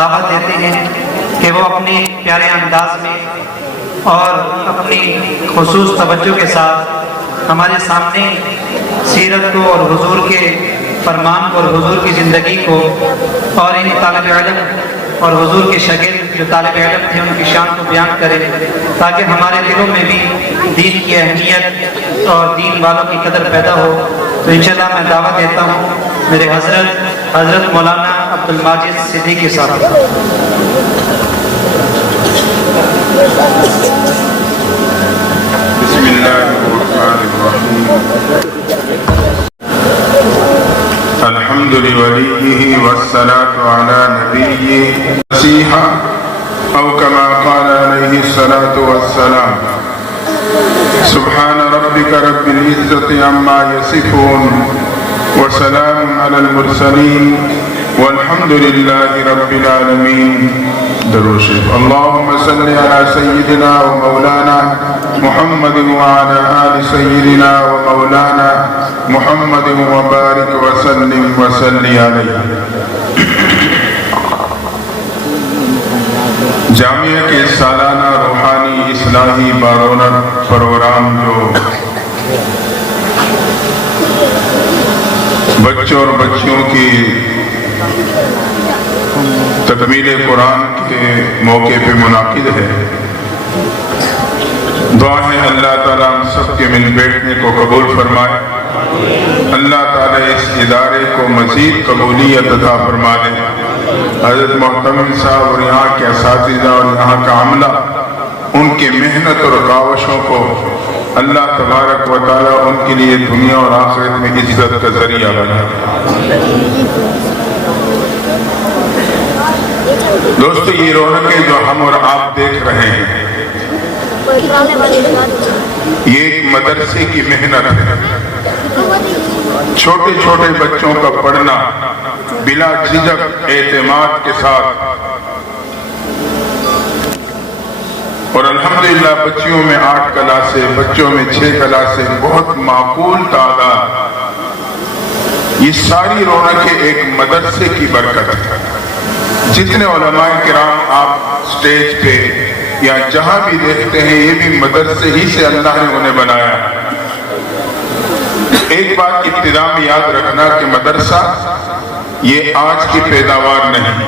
دعوت دیتے ہیں کہ وہ اپنے پیارے انداز میں اور اپنی خصوص توجہ کے ساتھ ہمارے سامنے سیرت کو اور حضور کے فرمان کو اور حضور کی زندگی کو اور ان طالب علم اور حضور کے شاگرد جو طالب علم تھے ان کی شان کو بیان کرے، تاکہ ہمارے دلوں میں بھی دین کی اہمیت اور دین والوں کی قدر پیدا ہو۔ تو انشاءاللہ میں دعوت دیتا ہوں میرے حضرت مولانا عبدالماجد صدیقی صاحب۔ بسم اللہ الرحمن الرحیم۔ الحمد لوليه والصلاة على نبيه مسيحا أو كما قال عليه الصلاة والسلام سبحان ربك رب العزة عما يصفون وسلام على المرسلين والحمد لله رب العالمين۔ درود شریف۔ اللهم صل على سيدنا ومولانا محمد وعلى آل سيدنا ومولانا محمد وبارك وسلم وصلی علیہ۔ جامعہ کے سالانہ روحانی اصلاحی بارونر پروگرام جو بچوں اور بچیوں کی تکمیل قرآن کے موقع پہ منعقد ہے، دعا ہے اللہ تعالیٰ ہم سب کے مل بیٹھنے کو قبول فرمائے، اللہ تعالیٰ اس ادارے کو مزید قبولیت عطا فرما دے۔ حضرت محتمم صاحب اور یہاں کے اساتذہ اور یہاں کا عملہ، ان کے محنت اور کاوشوں کو اللہ تبارک و تعالیٰ ان کے لیے دنیا اور آخرت میں عزت کا ذریعہ بنا۔ دوستو، یہ رونقیں جو ہم اور آپ دیکھ رہے ہیں، یہ ایک مدرسے کی محنت ہے۔ چھوٹے چھوٹے بچوں کا پڑھنا بلا جھجک اعتماد کے ساتھ، اور الحمدللہ بچیوں میں 8 کلاسیں، بچوں میں 6 کلاسیں، بہت معقول تعداد۔ یہ ساری رونقیں ایک مدرسے کی برکت ہے۔ جتنے علماء کرام آپ سٹیج پہ یا جہاں بھی دیکھتے ہیں، یہ بھی مدرسے ہی سے اللہ نے انہیں بنایا۔ ایک بات ابتدا میں یاد رکھنا کہ مدرسہ یہ آج کی پیداوار نہیں،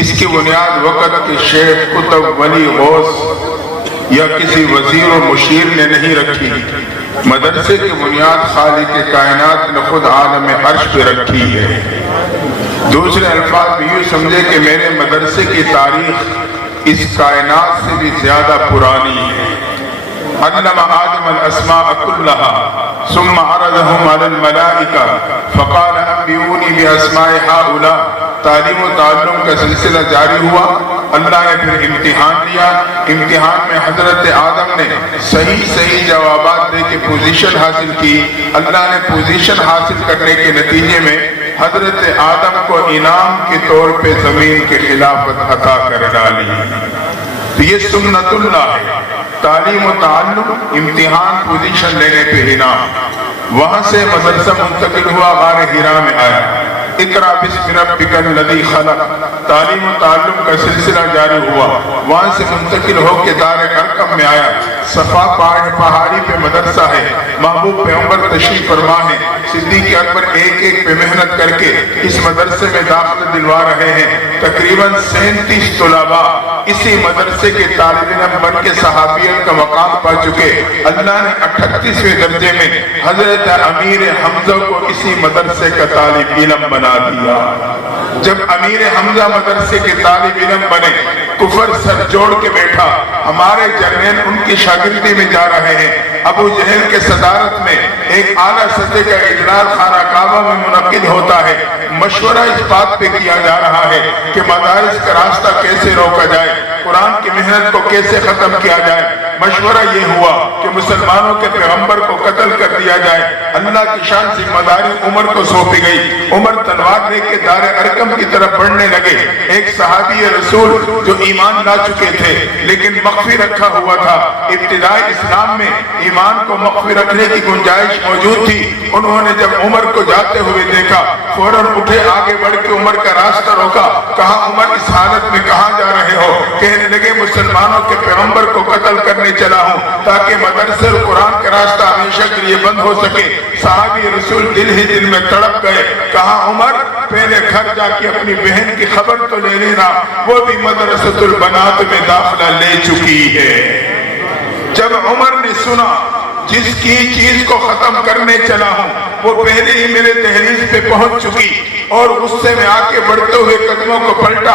اس کی بنیاد وقت کے شیخ، کتب، ولی، غوث یا کسی وزیر و مشیر نے نہیں رکھی۔ مدرسے کی بنیاد خالق کائنات نے خود عالم عرش پہ رکھی ہے۔ دوسرے الفاظ میں یوں سمجھے کہ میرے مدرسے کی تاریخ اس کائنات سے بھی زیادہ پرانی ہے۔ علم آدم الاسماء كلها ثم عرضهم على الملائکہ فقال انبئونی باسماء هؤلاء۔ تعلیم و تعلم کا سلسلہ جاری ہوا، اللہ نے پھر امتحان لیا۔ امتحان میں حضرت آدم نے صحیح جوابات دے کے پوزیشن حاصل کی۔ اللہ نے پوزیشن حاصل کرنے کے نتیجے میں حضرت آدم کو انعام کے طور پہ زمین کے خلافت عطا کر ڈالی۔ تو یہ سنت اللہ ہے، تعلیم و تعلم، امتحان، پوزیشن لینے پہ انعام۔ وہاں سے مدرسہ منتقل ہوا، غار حرا میں آیا۔ اقرأ بسم ربک الذی خلق، تعلیم و تعلم کا سلسلہ جاری ہوا۔ وہاں سے منتقل ہو کے دار ارقم میں آیا۔ صفا پہاڑی پہ مدرسہ ہے، محبوب پیغمبر تشریف فرما ہے۔ صدیق اکبر ایک پہ محنت کر کے اس مدرسے میں داخلہ دلوا رہے ہیں۔ تقریباً 37 طلباء اسی مدرسے کے طالب علم بن کے صحابیت کا مقام پا چکے۔ اللہ نے 38ویں درجے میں حضرت امیر حمزہ کو اسی مدرسے کا طالب علم بنا دیا۔ جب امیر حمزہ مدرسے کے طالب علم بنے، کفر سر جوڑ کے بیٹھا۔ ہمارے جرنیل ان کی شاگردی میں جا رہے ہیں۔ ابو جہل کے صدارت میں ایک اعلیٰ سطح کا اجلاس خانہ کعبہ میں منعقد ہوتا ہے۔ مشورہ اس بات پہ کیا جا رہا ہے کہ مدارس کا راستہ کیسے روکا جائے، قرآن کی محنت کو کیسے ختم کیا جائے۔ مشورہ یہ ہوا کہ مسلمانوں کے پیغمبر کو قتل کر دیا جائے۔ اللہ کی شان ذمہ داری عمر کو سونپی گئی۔ عمر تلوار لے کے دار ارقم کی طرف بڑھنے لگے۔ ایک صحابی رسول جو ایمان لا چکے تھے لیکن مخفی رکھا ہوا تھا، ابتدائی اسلام میں ایمان کو مخفی رکھنے کی گنجائش موجود تھی، انہوں نے جب عمر کو جاتے ہوئے دیکھا فوراً اٹھے، آگے بڑھ کے عمر کا راستہ روکا، کہا عمر اس حالت میں کہاں جا رہے ہو؟ کہنے لگے مسلمانوں کے پیغمبر کو قتل کرنے چلا ہوں تاکہ مدرسے قرآن کا راستہ ہمیشہ کے لیے بند ہو سکے۔ صحابی رسول دل ہی دل میں تڑپ گئے، کہا عمر پہلے گھر جا کے اپنی بہن کی خبر تو لے لینا، وہ بھی مدرسۃ البنات میں داخلہ لے چکی ہے۔ جب عمر نے سنا جس کی چیز کو ختم کرنے چلا ہوں وہ پہلے ہی میرے دہلیز پہ پہنچ چکی، اور غصے میں آ کے بڑھتے ہوئے قدموں کو پلٹا،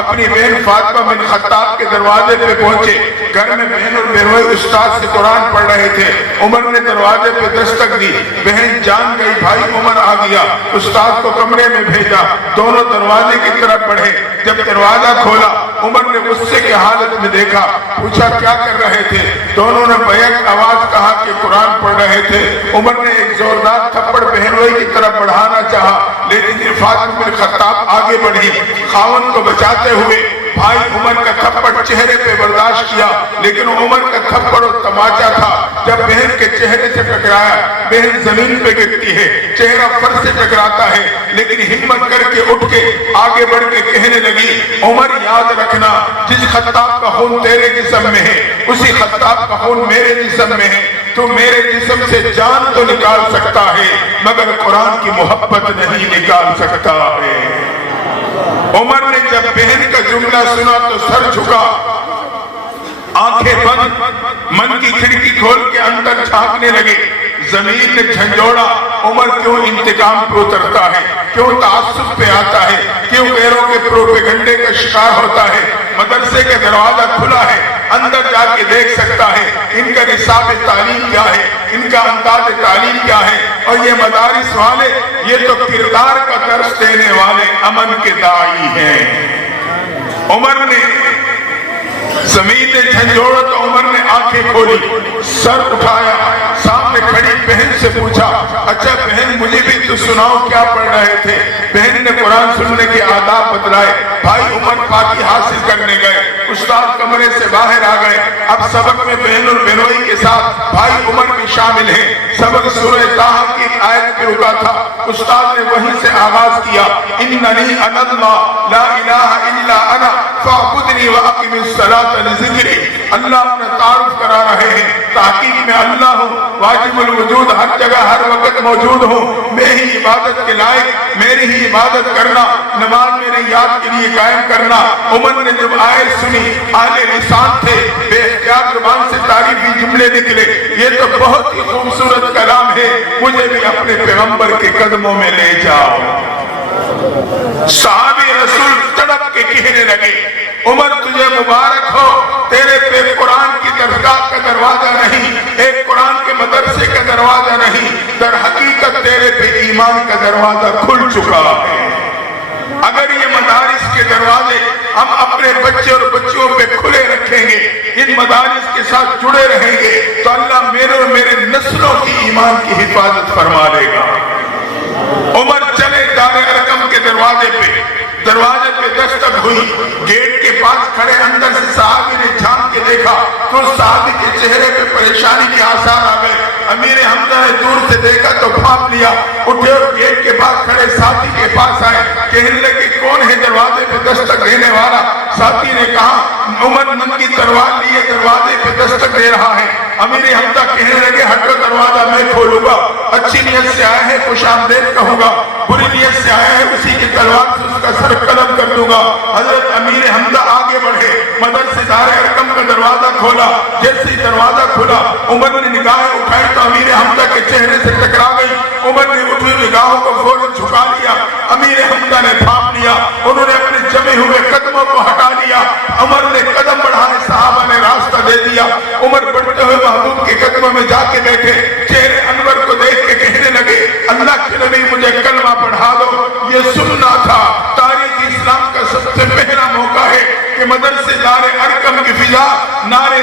اپنی بہن فاطمہ بن خطاب کے دروازے پہ پہنچے۔ گھر میں بہن اور بہنوئی استاد سے قرآن پڑھ رہے تھے۔ عمر نے دروازے پہ دستک دی، بہن جان گئی بھائی عمر آ گیا، استاد کو کمرے میں بھیجا، دونوں دروازے کی طرف بڑھے۔ جب دروازہ کھولا عمر نے غصے کی حالت میں دیکھا، پوچھا کیا کر رہے تھے؟ دونوں نے بیک آواز کہا کہ قرآن پڑھ رہے تھے۔ عمر نے ایک زوردار تھپڑ بہنوئی کی طرف بڑھانا چاہا لیکن فاطمہ بن خطاب آگے بڑھی، خاوند کو بچاتے ہوئے بھائی عمر کا تھپڑ چہرے پہ برداشت کیا، لیکن عمر کا تھپڑ اور تماچا تھا جب بہن کے چہرے سے ٹکرایا، بہن زمین پہ گرتی ہے، چہرہ فرش سے ٹکراتا ہے، لیکن ہمت کر کے اٹھ کے آگے بڑھ کے کہنے لگی عمر یاد رکھنا جس خطاب کا خون تیرے جسم میں ہے اسی خطاب کا خون میرے جسم میں ہے، تو میرے جسم سے جان تو نکال سکتا ہے مگر قرآن کی محبت نہیں نکال سکتا ہے۔ عمر نے جب بہن کا جملہ سنا تو سر جھکا، آنکھیں بند، من کی کھڑکی کھول کے اندر جھانکنے لگے۔ زمین نے جھنجھوڑا، عمر کیوں انتقام پہ اترتا ہے، کیوں تعصب پہ آتا ہے، کیوں غیروں کے پروپیگنڈے کا شکار ہوتا ہے؟ مدرسے کا دروازہ کھلا ہے، اندر جا کے دیکھ سکتا ہے ان کا نصاب تعلیم کیا ہے، ان کا انداز تعلیم کیا ہے، اور یہ مدارس والے یہ تو کردار کا درس دینے والے امن کے داعی ہیں۔ عمر نے زمین نے جھنجھوڑا تو عمر نے آنکھیں کھولی، سر اٹھایا، سامنے کھڑی بہن سے پوچھا اچھا بہن مجھے بھی تو سناؤ کیا پڑھ رہے تھے؟ بہن نے قرآن سننے کے آداب بتلائے۔ بھائی عمر پاکی حاصل کرنے گئے، استاد کمرے سے باہر آ گئے۔ اب سبق میں بہن اور بہنوئی کے ساتھ بھائی عمر بھی شامل ہیں۔ سبق سورہ طٰہٰ کی آیت پہ رکا تھا، استاد نے وہیں سے آغاز کیا، اننی انا اللہ لا الہ الا انا فاعبدنی واقم الصلاۃ لذکری۔ اللہ اپنا تعارف کرا رہے ہیں، تحقیق میں اللہ ہوں، واجب الوجود، ہر جگہ ہر وقت موجود ہوں، میں ہی عبادت کے لائق، میری ہی عبادت کرنا، نماز میرے یاد کے لیے قائم کرنا۔ عمر نے جب آیت سنی، اہل لسان تھے، بے اختیار زبان سے تعریفی جملے نکلے، یہ تو بہت ہی خوبصورت کلام ہے، مجھے بھی اپنے پیغمبر کے قدموں میں لے جاؤ۔ صحابی رسول تڑپ کے کہنے لگے عمر تجھے مبارک ہو، تیرے پہ قرآن کی درگاہ کا دروازہ نہیں، ایک قرآن کے مدرسے کا دروازہ نہیں، در حقیقت تیرے پہ ایمان کا دروازہ کھل چکا ہے۔ اگر یہ مدارس کے دروازے ہم اپنے بچے اور بچیوں پہ کھلے رکھیں گے، ان مدارس کے ساتھ جڑے رہیں گے تو اللہ میرے اور میرے نسلوں کی ایمان کی حفاظت فرما لے گا۔ عمر چلے دار ارقم کے دروازے پہ دستک ہوئی، گیٹ کے پاس کھڑے اندر سے صحابی نے جھانک کے دیکھا تو صحابی کے چہرے پہ پریشانی کے آثار آ گئے۔ امیر حمزہ نے دور سے دیکھا تو بھانپ لیا، اٹھے اور گیٹ کے پاس کھڑے ساتھی کے پاس آئے، کہنے لگے کون ہے دروازے پہ دستک دینے والا؟ ساتھی نے کہا عمر ننگی تلوار لیے دروازے پہ دستک دے رہا ہے۔ امیر حمزہ کہنے لگے ہٹو، دروازہ میں کھولوں گا، اچھی نیت سے آیا ہے خوش آمدید کہوں گا، بری نیت سے آیا ہے اسی کی تلوار سے اس کا سر قلم کر دوں گا۔ حضرت امیر حمزہ آگے بڑھے، مدرسے دار ارقم کا دروازہ کھولا، جیسے ہی دروازہ کھلا عمر نے نگاہیں اٹھائی تو امیر حمزہ کے چہرے سے ٹکرا گئی۔ عمر نے اٹھی نگاہوں کو فوراً جھکا لیا، امیر حمزہ نے بھانپ لیا، انہوں نے اپنے جمے ہوئے قدموں کو ہٹا لیا۔ عمر نے قدم بڑھائے، صحابہ نے راستہ دے دیا۔ عمر بڑھتے ہوئے محبوب کے قدموں میں جا کے بیٹھے، چہرے انور کو دیکھ کے کہنے لگے اللہ کے نبی مجھے کلمہ پڑھا دو۔ یہ سننا تھا، تاریخ اسلام کا سب سے پہلا موقع ہے کہ مدرسے دار ارقم کی فضا نعرے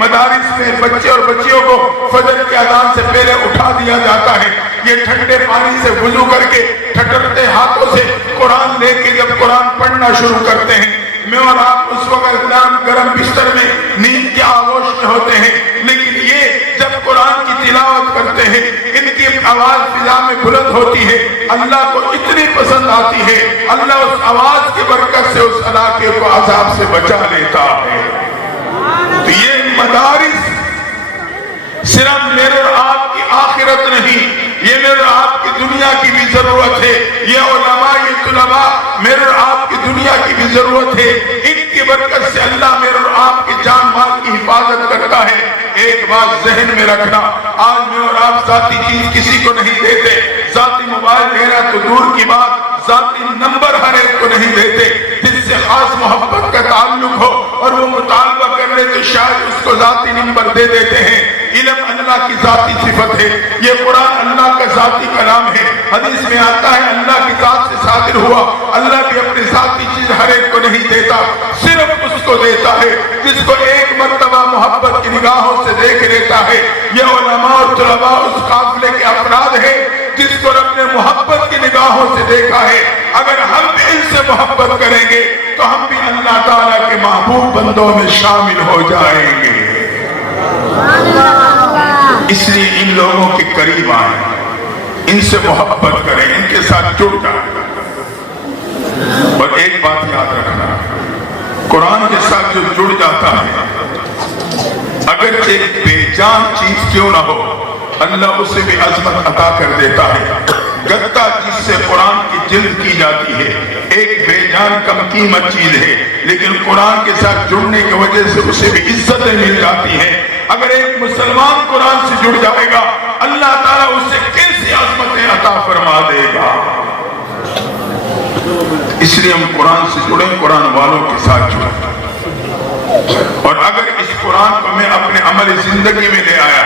مدارس میں بچے اور بچیوں کو فجر کی اذان سے پہلے اٹھا دیا جاتا ہے، یہ ٹھنڈے پانی سے وضو کر کے ٹھٹرتے ہاتھوں سے قرآن لے کے جب قرآن پڑھنا شروع کرتے ہیں، میں اور آپ اس وقت گرم بستر میں نیند کے آغوش میں ہوتے ہیں، لیکن یہ جب قرآن کی تلاوت کرتے ہیں ان کی آواز فضا میں بلند ہوتی ہے، اللہ کو اتنی پسند آتی ہے، اللہ اس آواز کی برکت سے اس علاقے کو عذاب سے بچا لیتا ہے۔ تو یہ مدارس صرف میرے اور آپ کی آخرت نہیں، یہ میرے اور آپ کی دنیا کی بھی ضرورت ہے، یہ علماء، یہ طلباء میرے اور آپ کی دنیا کی بھی ضرورت ہے، ان کی برکت سے اللہ میرے اور آپ کی جان مال کی حفاظت کرتا ہے۔ ایک بات ذہن میں رکھنا، آج میں اور آپ ذاتی چیز کسی کو نہیں دیتے، ذاتی موبائل دینا تو دور کی بات، ذاتی نمبر ہر ایک کو نہیں دیتے، جس سے خاص محبت کا تعلق ہو اور وہ مطالبہ کر لے تو شاید اس کو ذاتی نمبر دے دیتے ہیں۔ علم اللہ کی ذاتی صفت ہے، یہ قرآن اللہ کا ذاتی کلام ہے، حدیث میں آتا ہے اللہ کی ذات سے صادر ہوا، اللہ بھی اپنی ذاتی چیز ہر ایک کو نہیں دیتا، صرف اس کو دیتا ہے جس کو ایک مرتبہ محبت کی نگاہوں سے دیکھ لیتا ہے۔ یہ علماء اور طلباء اس قافلے کے افراد ہیں جس کو رب نے محبت کی نگاہوں سے دیکھا ہے۔ اگر ہم بھی ان سے محبت کریں گے تو ہم بھی اللہ تعالیٰ کے محبوب بندوں میں شامل ہو جائیں گے۔ اس لیے ان لوگوں کے قریب آئیں، ان سے محبت کریں، ان کے ساتھ جڑ جائیں۔ اور ایک بات یاد رکھنا، قرآن کے ساتھ جو جڑ جاتا ہے اگرچہ ایک بے جان چیز کیوں نہ ہو، اللہ اسے بھی عظمت عطا کر دیتا ہے۔ گدا جس سے قرآن کی جلد کی جاتی ہے ایک بے جان کم قیمت چیز ہے، لیکن قرآن کے ساتھ جڑنے کی وجہ سے اسے بھی عزتیں مل جاتی ہیں۔ اگر ایک مسلمان قرآن سے جڑ جائے گا اللہ تعالیٰ اسے کیسی عظمتیں عطا فرما دے گا۔ اس لیے ہم قرآن سے جڑیں، قرآن والوں کے ساتھ جڑیں، اور اگر اس قرآن کو میں اپنے عمل زندگی میں لے آیا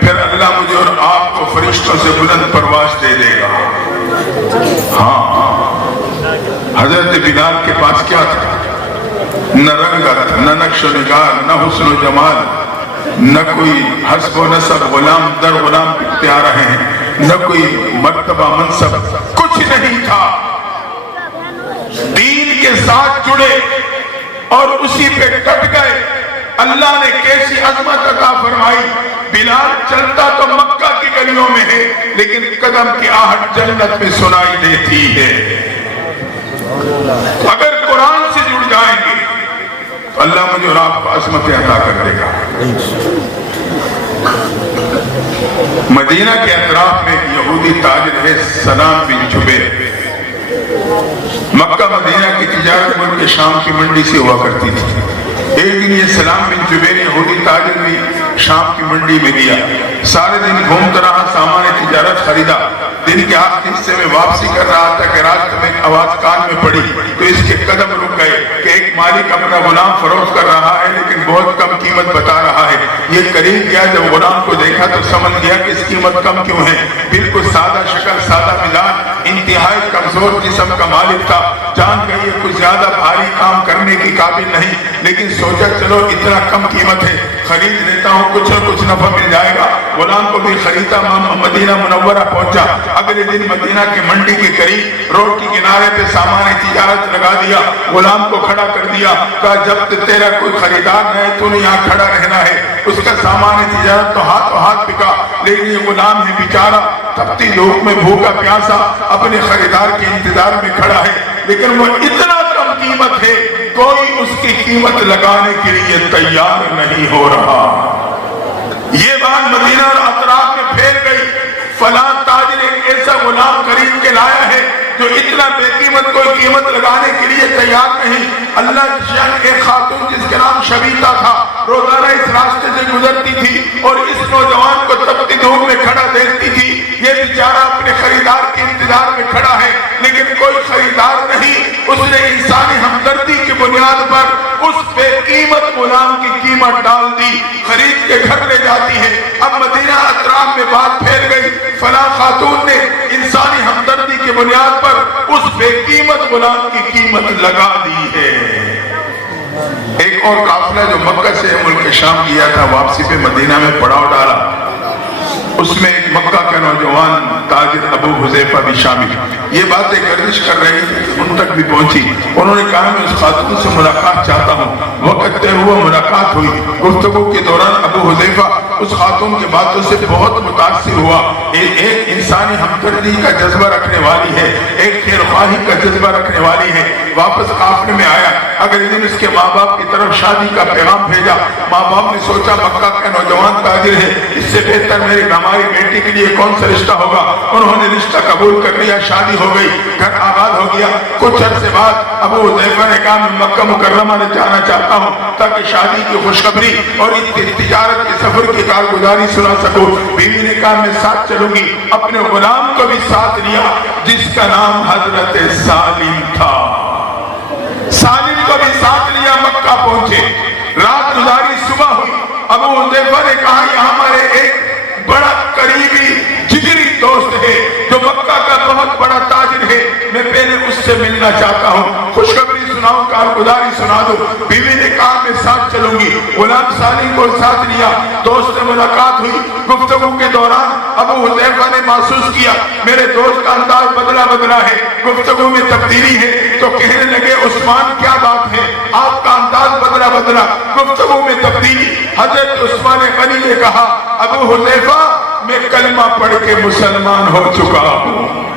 پھر اللہ مجھے اور آپ کو فرشتوں سے بلند پرواز دے دے گا۔ ہاں، حضرت بلال کے پاس کیا تھا؟ نہ رنگت، نہ نقش و نگار، نہ حسن و جمال، نہ کوئی حسب و نسب، غلام در غلام بکتے آ رہے ہیں، نہ کوئی مرتبہ منصب، کچھ نہیں تھا، دین کے ساتھ جڑے اور اسی پہ ڈٹ گئے۔ اللہ نے کیسی عظمت عطا فرمائی، بلال چلتا تو مکہ کی گلیوں میں ہے لیکن قدم کی آہٹ جنت میں سنائی دیتی ہے۔ اگر قرآن سے جڑ جائیں گے تو اللہ مجھے اور آپ کو عظمت عطا کر دے گا۔ مدینہ کے اطراف میں ایک یہودی تاجر ہے سلام بن جبیر، مکہ مدینہ کی تجارت ملک شام کی منڈی سے ہوا کرتی تھی۔ ایک دن یہ سلام بن جبیر یہودی تاجر بھی شام کی منڈی میں گیا، سارے دن گھومتا رہا، سامان تجارت خریدا، دن کے آخری حصے میں واپسی کر رہا تھا کہ راستے میں ایک آواز کان میں پڑی تو اس کے قدم رک گئے کہ ایک مالک اپنا غلام فروخت کر رہا ہے لیکن بہت کم قیمت بتا رہا ہے۔ یہ قریب گیا، جب غلام کو دیکھا تو سمجھ گیا کہ اس قیمت کم کیوں ہے۔ بالکل سادہ شکل، سادہ مزاج، انتہائی کمزور جسم کا مالک تھا، جان گئی یہ کچھ زیادہ بھاری کام کرنے کی قابل نہیں، لیکن سوچا چلو اتنا کم قیمت ہے، خرید لیتا ہوں، کچھ نہ کچھ نفع مل جائے گا۔ غلام کو بھی خریدا، مدینہ منورہ پہنچا۔ اگلے دن مدینہ کی منڈی کے قریب روڈ کے کنارے پہ سامان تجارت لگا دیا، غلام کو کھڑا کر دیا، کہا جب تیرا کوئی خریدار نہیں تو نہیں یہاں کھڑا رہنا ہے۔ اس کا سامان تجارت تو ہاتھ بکا، لیکن یہ غلام ہے بیچارہ تپتی دھوپ میں بھوکا پیاسا اپنے خریدار کے انتظار میں کھڑا ہے، لیکن وہ اتنا کم قیمت ہے کوئی اس کی قیمت لگانے کے لیے تیار نہیں ہو رہا۔ یہ بات مدینہ اور اطراف میں پھیل گئی، فلاں تاجر ایک ایسا غلام خرید کے لایا ہے جو اتنا بے قیمت کوئی قیمت لگانے کے لیے تیار نہیں۔ اللہ کی شان ایک خاتون جس کا نام شبیتا تھا روزانہ اس راستے سے گزرتی تھی اور اس نوجوان کو تپتی دھوپ میں کھڑا دیکھتی تھی، یہ بیچارہ اپنے خریدار کے انتظار میں کھڑا ہے لیکن کوئی خریدار نہیں۔ اس نے انسانی ہمدردی کی بنیاد پر اس بے قیمت غلام کی قیمت ڈال دی، خرید کے گھر لے جاتی ہے۔ اب مدینہ اطراف میں بات پھیل گئی، فلاں خاتون نے انسانی ہمدردی کی بنیاد پر اس بے قیمت غلام کی قیمت لگا دی ہے۔ ایک اور قافلہ جو مکہ سے ملک شام کیا تھا واپسی پہ مدینہ میں پڑاؤ ڈالا، اس میں ایک مکہ کا نوجوان تاجر ابو حذیفہ بھی شامل۔ یہ باتیں گردش کر رہی تھی، ان تک بھی پہنچی۔ انہوں نے کہا میں اس خاتون سے ملاقات چاہتا ہوں۔ وقت طے ہوا، ملاقات ہوئی۔ گفتگو کے دوران ابو حذیفہ اس خاتون کی باتوں سے بہت متاثر ہوا۔ ایک انسانی ہمدردی کا جذبہ رکھنے والی ہے، ایک خیر خواہی کا جذبہ رکھنے والی ہے۔ واپس قافلے میں آیا، اگلے دن اس کے ماں باپ کی طرف شادی کا پیغام بھیجا۔ ماں باپ نے سوچا مکہ کا نوجوان تاجر ہے، اس سے بہتر ہماری بیٹی کے لیے کون سا رشتہ ہوگا۔ انہوں نے رشتہ قبول کر لیا، شادی ہو گئی، گھر آباد ہو گیا۔ کچھ عرصے بعد ابو حذیفہ نے کہا میں مکہ مکرمہ میں جانا چاہتا ہوں تاکہ شادی کی خوشخبری اور تجارت کے سفر کی کارگزاری سنا سکوں۔ بیوی نے کہا میں ساتھ چلوں گی۔ اپنے غلام کو بھی ساتھ لیا جس کا نام حضرت سالم تھا۔ سالم کو بھی ساتھ لیا، مکہ پہنچے، رات گزاری، صبح ہوئی۔ ابو حذیفہ نے کہا یہ ہمارے ایک بڑا قریبی جگری دوست ہے جو مکہ کا بہت بڑا تاجر ہے، میں پہلے اس سے ملنا چاہتا ہوں، خوشخبری سناؤ، کارگزاری سنا دو۔ بیوی نے کہا میں ساتھ چلوں گی۔ غلام سالم کو ساتھ لیا، دوست سے ملاقات ہوئی۔ گفتگو کے دوران ابو حذیفہ نے محسوس کیا میرے دوست کا انداز بدلا ہے، گفتگو میں تبدیلی ہے، تو کہنے لگے عثمان کیا بات ہے، آپ کا انداز بدلا۔ گفتگو میں تبدیلی، حضرت عثمان غنی نے کہا ابو حذیفہ میں کلمہ پڑھ کے مسلمان ہو چکا ہوں۔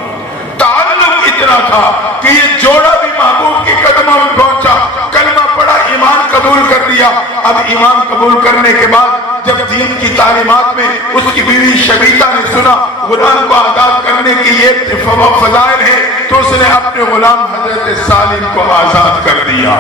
تعلق اتنا تھا کہ یہ جوڑا بھی محبوب کے قدموں میں پہنچا، کلمہ پڑھا، ایمان قبول کر لیا۔ اب ایمان قبول کرنے کے بعد جب دین کی تعلیمات میں اس کی بیوی شبیتا نے سنا غلام کو آزاد کرنے کی یہ فضائل ہے تو اس نے اپنے غلام حضرت سالم کو آزاد کر دیا۔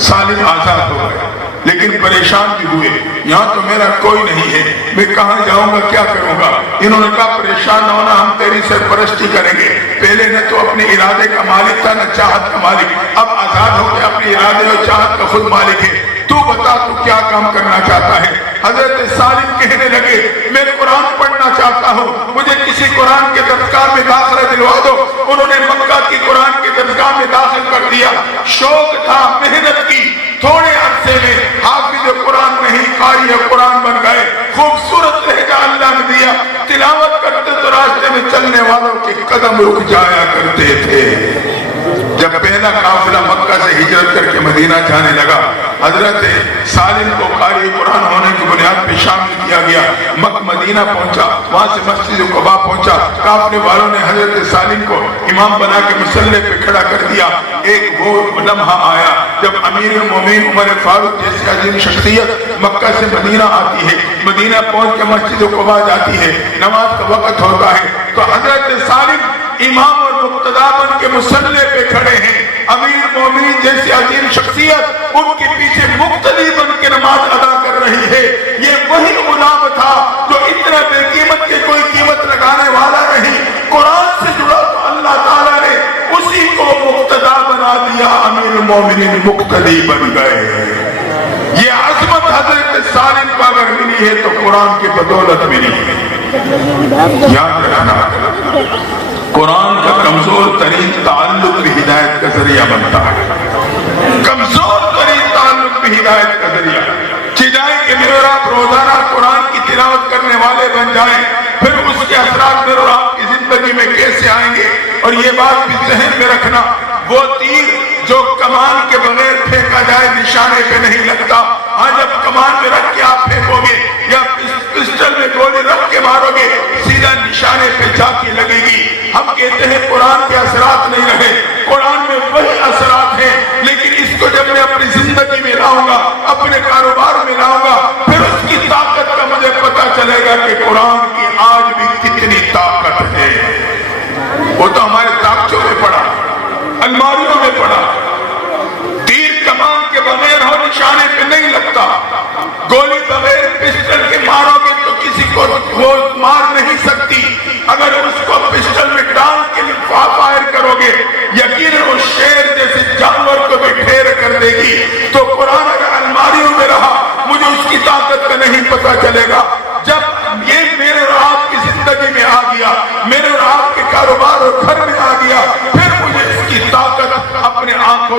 سالم آزاد ہو گئے، لیکن پریشان بھی ہوئے، یہاں تو میرا کوئی نہیں ہے، میں کہاں جاؤں گا، کیا کروں گا۔ انہوں نے کہا پریشان نہ ہونا، ہم تیری سرپرستی کریں گے۔ پہلے نہ تو اپنے ارادے کا مالک تھا نہ چاہت کا مالک، اب آزاد ہو کے اپنے ارادے اور چاہت کا خود مالک ہے۔ تو بتا تو کیا کام کرنا چاہتا ہے۔ حضرت سالم کہنے لگے میں قرآن پڑھنا چاہتا ہوں، مجھے کسی قرآن کے درسگاہ میں داخلہ دلوا دو۔ انہوں نے مکہ کی قرآن کے درسگاہ میں داخل کر دیا۔ شوق تھا، محنت کی، تھوڑے عرصے میں حافظ قرآن نہیں قاری قرآن بن گئے۔ خوبصورت لہجہ اللہ نے دیا، تلاوت کرتے تو راستے میں چلنے والوں کے قدم رک جایا کرتے تھے۔ جب پہلا قافلہ مکہ سے ہجرت کر کے مدینہ جانے لگا، حضرت سالم کو قاری قرآن ہونے کی بنیاد پہ شامل کیا گیا۔ مدینہ پہنچا، وہاں سے مسجد قباء پہنچا۔ قافلے والوں نے حضرت سالم کو امام بنا کے مصلی پہ کھڑا کر دیا۔ ایک وہ لمحہ آیا جب امیر المومنین عمر فاروق جیسی عظیم شخصیت مکہ سے مدینہ آتی ہے، مدینہ پہنچ کے مسجد قباء جاتی ہے، نماز کا وقت ہوتا ہے تو حضرت سالم امام اور مقتدا بن کے مصلی پہ کھڑے ہیں۔ امیر مومنین جیسی عظیم شخصیت ان کے پیچھے مقتدی بن کے نماز ادا کر رہی ہے۔ یہ وہی غلام تھا جو اتنا بے قیمت کے کوئی قیمت لگانے والا نہیں، قرآن سے جڑا تو اللہ تعالیٰ نے اسی کو مقتدا بنا دیا، امیر مومنین مقتدی بن گئے۔ یہ عظمت حضرت سالم کو اگر ملی ہے تو قرآن کی بدولت ملی ہے۔ یاد رکھنا قرآن کا کمزور ترین تعلق بھی ہدایت کا ذریعہ بنتا ہے، کمزور ترین تعلق بھی ہدایت کا ذریعہ۔ چاہیے کہ میرے اور آپ روزانہ قرآن کی تلاوت کرنے والے بن جائیں، پھر اس کے اثرات میرے اور آپ کی زندگی میں کیسے آئیں گے۔ اور یہ بات بھی ذہن میں رکھنا، وہ تیر جو کمان کے بغیر پھینکا جائے نشانے پہ نہیں لگتا۔ ہاں جب کمان میں رکھ کے آپ پھینکو گے یا پسٹل میں گولی رکھ کے مارو گے سیدھا نشانے پہ جا کے لگے گی۔ ہم کہتے ہیں قرآن کے اثرات نہیں رہے، قرآن میں وہی اثرات ہیں، لیکن اس کو جب میں اپنی زندگی میں لاؤں گا، اپنے کاروبار میں لاؤں گا، پھر اس کی طاقت کا مجھے پتا چلے گا کہ قرآن کی آج بھی کتنی طاقت ہے۔ وہ تو ہمارے تاقچوں میں پڑا، الماریوں میں پڑا، تیر کمان کے بغیر ہو نشانے پہ نہیں لگتا، گولی بغیر پسٹل کے مارو گے تو کسی کو وہ مار نہیں سکتی، اگر اس کو پسٹل میں ڈال کے فائر کرو گے یقیناً اس شیر جیسے جانور کو بھی ڈھیر کر دے گی۔ تو قرآن اگر الماریوں میں رہا مجھے اس کی طاقت کا نہیں پتا چلے گا۔ جب یہ میرے اور آپ کی زندگی میں آ گیا، میرے اور آپ کے کاروبار اور گھر میں آ گیا، پھر مجھے اس کی طاقت اپنے آنکھوں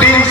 3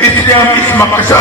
اس لیے ہم اس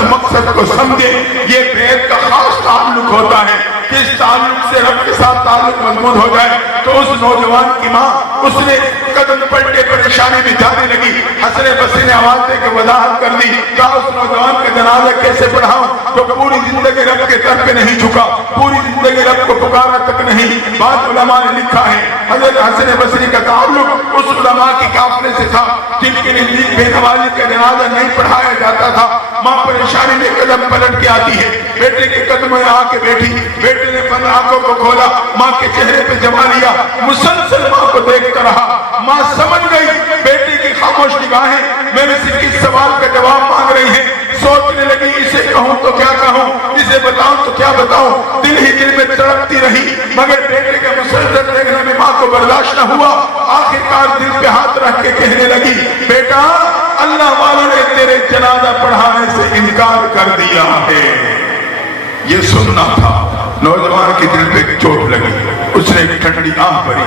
مقصد کو سمجھیں. یہ بیعت کا خاص تعلق ہوتا ہے کہ اس تعلق سے رب کے ساتھ تعلق مضبوط ہو جائے. تو اس نوجوان کی ماں اس نے قدم پلٹے پریشانی میں جانے لگی. حسن بصری نے آواز دے کے وضاحت کر دی, کہا اس نوجوان کا جنازہ کیسے پڑھاؤں جو پوری زندگی رب کے در پہ نہیں جھکا, پوری زندگی رب کو پکارا تک نہیں. بعض علماء نے لکھا ہے حضرت حسن بصری کا تعلق اس علماء کی قافلے سے تھا جن کے نزدیک بے نمازی کا جنازہ نہیں پڑھایا جاتا تھا. ماں پریشانی میں قدم پلٹ کے آتی ہے, بیٹے کے قدموں میں آ کے بیٹھی. بیٹے نے بند آنکھوں کو کھولا, ماں کے چہرے پہ جما لیا, مسلسل ماں کو دیکھتا رہا. ماں سمجھ گئی بیٹے کی خاموش نگاہیں میرے سے کس سوال کا جواب مانگ رہی ہیں. سوچنے لگی اسے کہوں تو کیا کہوں, اسے بتاؤں تو کیا بتاؤں. دل ہی دل میں تڑپتی رہی, مگر بیٹے کا مسلسل دیکھنے میں ماں کو برداشت نہ ہوا. آخرکار دل پہ ہاتھ رکھ کے کہنے لگی, بیٹا اللہ والوں نے تیرے جنازہ پڑھانے سے انکار کر دیا ہے. یہ سننا تھا. نوجوان کے دل پہ چوٹ لگی, اس نے ایک ٹھنڈی آنکھ بھری,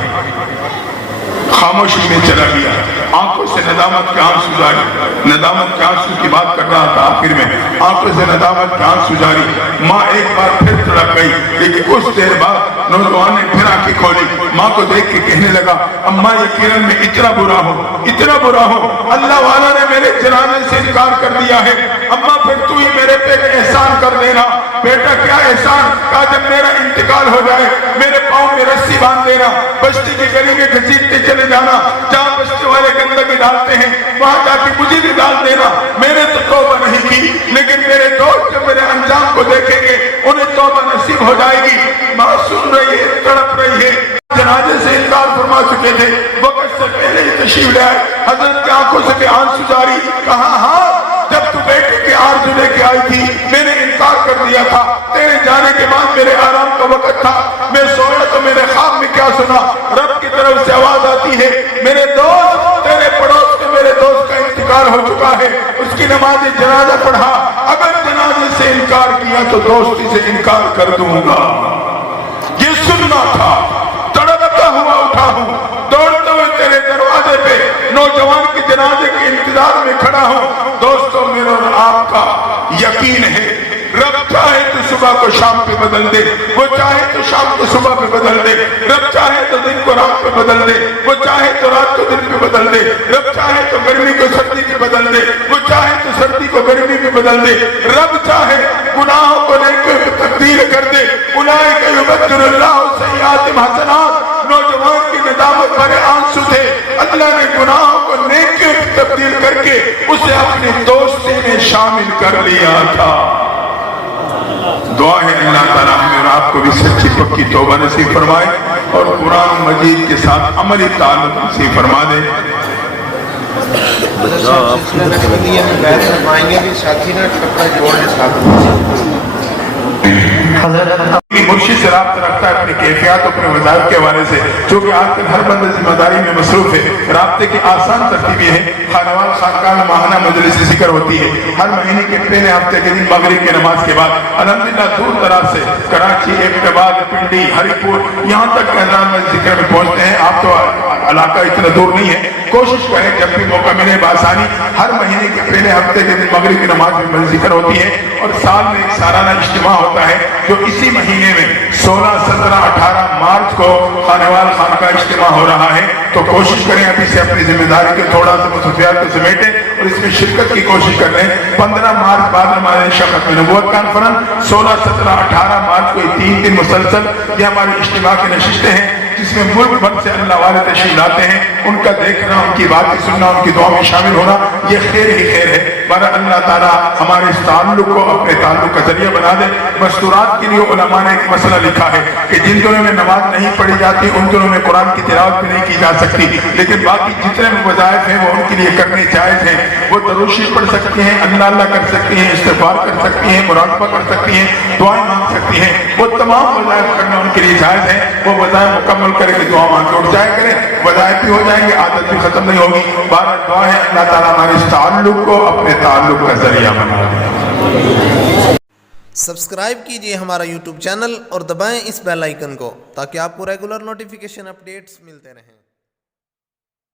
خاموشی میں چلا گیا. آنکھوں سے ندامت کے آنسو جاری, ندامت کے آنسو کی بات کر رہا تھا. آخر میں آنکھوں سے ندامت کے آنسو جاری. ماں ایک بار پھر تڑپ گئی, لیکن اس دیر بعد نوجوان نے پھر آنکھیں کھولی. ماں کو دیکھ کے کہنے لگا, اماں یقیناً میں اتنا برا ہوں, اللہ والا نے میرے جنازے سے انکار کر دیا ہے. اماں پھر تو ہی میرے پہ احسان کر دینا. بیٹا کیا احسان؟ کہا جب میرا انتقال ہو جائے میرے پاؤں میں رسی باندھ دینا, بستی کی گلی میں گھسیٹتے چلے جانا, جہاں بستی والے گندگی ڈالتے ہیں وہاں جا کے مجھے بھی ڈال دینا. میں نے تو توبہ نہیں کی, لیکن میرے دوست جب میرے انجام کو دیکھیں گے انہیں توبہ نصیب ہو جائے گی. ماں سن رہی ہے, تڑپ رہی ہے. جنازے سے انکار فرما چکے تھے, وقت سے پہلے ہی تشریف لے آئے. حضرت کی آنکھوں سے آنسو جاری. کہا ہاں, جب تو بیٹے کے آرزو لے کے آئی تھی میں نے انکار کر دیا تھا. تیرے جانے کے بعد میرے آرام کا وقت تھا, میں سویا تو میرے خواب میں کیا سنا, رب کی طرف سے آواز آتی ہے, میرے دوست تیرے پڑوس کے میرے دوست کا انتقال ہو چکا ہے, اس کی نماز جنازہ پڑھا. اگر جنازے سے انکار کیا تو دوستی سے انکار کر دوں گا. یہ سننا تھا. تڑپتا ہوا اٹھا ہوں, دوڑتے ہوئے تیرے دروازے پہ نوجوان کے جنازے کے انتظار میں کھڑا ہوں. دوستوں میرا اور آپ کا یقین ہے رب چاہے تو صبح کو شام پہ بدل دے, وہ چاہے تو شام کو صبح پہ بدل دے. رب چاہے تو دن کو رات پہ بدل دے, وہ چاہے تو رات کو دن پہ بدل دے. رب چاہے تو گرمی کو سردی پہ بدل دے, وہ چاہے تو سردی کو گرمی پہ بدل دے. رب چاہے گناہوں کو نیکیوں پہ تبدیل کر دے. اولئک یبدل اللہ سیئاتہم حسنات. نوجوان کی ندامت بھرے آنسو تھے, اللہ نے گناہوں کو نیکیوں پہ تبدیل کر کے اسے اپنی دوستی میں شامل کر لیا تھا. دعا ہے اللہ تعالیٰ ہمیں اور آپ کو بھی سچی پکی توبہ نصیب فرمائے اور قرآن مجید کے ساتھ عملی تعلق نصیب فرما دے. مرشد سے رابطہ رکھتا ہے اپنی کیفیات اپنے وظائف کے حوالے سے, چونکہ آج کل ہر بندہ ذمہ داری میں مصروف ہے. رابطے کی آسان ترتیب یہ ہے, خانوال خانقاہ میں ماہانہ مجلس ذکر ہوتی ہے ہر مہینے کے پہلے ہفتے کے دن مغرب کی نماز کے بعد. الحمدللہ دور دراز سے کراچی, احمدآباد, پنڈی, ہری پور, یہاں تک اذان میں ذکر میں پہنچتے ہیں. آپ تو علاقہ اتنا دور نہیں ہے, کوشش کریں جب بھی موقع ملے بآسانی ہر مہینے کے پہلے ہفتے کے دن مغرب کی نماز میں ذکر ہوتی ہے. اور سال میں ایک سالانہ اجتماع ہوتا ہے جو اسی مہینے میں 16, 17, 18 مارچ کو خانوال خانقاہ اجتماع ہو رہا ہے. تو کوشش کریں ابھی سے اپنی ذمہ داری کے تھوڑا سا مصروفیات کو سمیٹیں اور اس میں شرکت کی کوشش کر رہے ہیں. 15 مارچ بعد ہمارے شفقت نبوت کانفرنس, 16, 17, 18 مارچ کو 3 دن مسلسل یہ ہماری اجتماع کی نشستیں ہیں جس میں ملک بھر سے اللہ والے تشریف لاتے ہیں. ان کا دیکھنا, ان کی باتیں سننا, ان کی دعا میں شامل ہونا یہ خیر ہی خیر ہے. بہرحال اللہ تعالیٰ ہمارے اس تعلق کو اپنے تعلق کا ذریعہ بنا دے. مستورات کے لیے علماء نے ایک مسئلہ لکھا ہے کہ جن دنوں میں نماز نہیں پڑھی جاتی ان دنوں میں قرآن کی تلاوت بھی نہیں کی جا سکتی, لیکن باقی جتنے وظائف ہیں وہ ان کے لیے کرنے جائز ہیں. وہ درود شریف پڑھ سکتی ہیں, اللہ کر سکتی ہیں, استغفار کر سکتی ہیں, مراقبہ کر سکتی ہیں, دعائیں مانگ سکتی ہیں. وہ تمام وظائف کرنا ان کے لیے جائز ہیں. وہ وظائف مکمل کرے کہ دعا مانگ کے اٹھ جائے کریں, وظائف بھی ہو جائیں گے, عادت بھی ختم نہیں ہوگی. بہرحال دعا ہے اللہ تعالیٰ ہمارے اس تعلق کو اپنے تعلق کا ذریعہ بنا دے. سبسکرائب کیجئے ہمارا یوٹیوب چینل اور دبائیں اس بیل آئیکن کو تاکہ آپ کو ریگولر نوٹیفیکیشن اپڈیٹس ملتے رہیں.